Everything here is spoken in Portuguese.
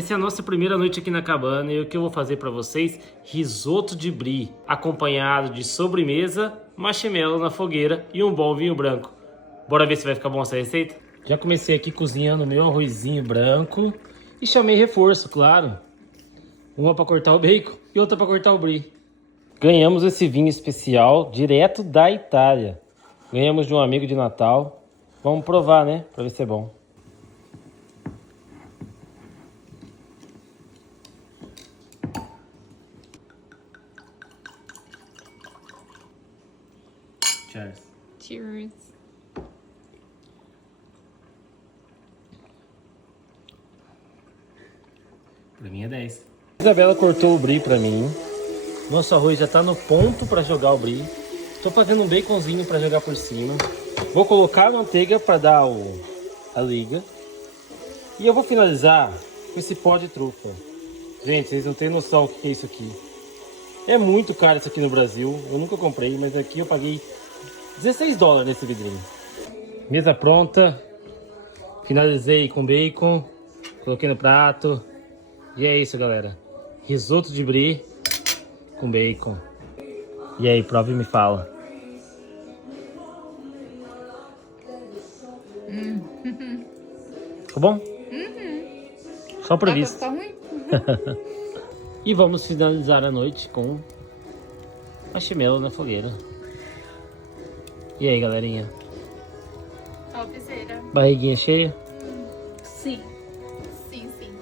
Essa é a nossa primeira noite aqui na cabana e o que eu vou fazer para vocês? Risoto de brie, acompanhado de sobremesa, marshmallow na fogueira e um bom vinho branco. Bora ver se vai ficar bom essa receita? Já comecei aqui cozinhando meu arrozinho branco e chamei reforço, claro. Uma para cortar o bacon e outra para cortar o brie. Ganhamos esse vinho especial direto da Itália. Ganhamos de um amigo de Natal. Vamos provar, né? Para ver se é bom. Cheers. Cheers. Pra mim é 10. Isabela cortou o brie pra mim. Nosso arroz já tá no ponto pra jogar o brie. Tô fazendo um baconzinho pra jogar por cima. Vou colocar a manteiga pra dar a liga. E eu vou finalizar com esse pó de trufa. Gente, vocês não têm noção o que é isso aqui. É muito caro isso aqui no Brasil. Eu nunca comprei, mas aqui eu paguei $16 nesse vidrinho. Mesa pronta. Finalizei com bacon. Coloquei no prato. E é isso, galera. Risoto de brie com bacon. E aí, prova e me fala. Ficou bom? Só por isso. Tá ruim? E vamos finalizar a noite com marshmallow na fogueira. E aí, galerinha? Alpiceira. Barriguinha cheia? Sim. Sim, sim.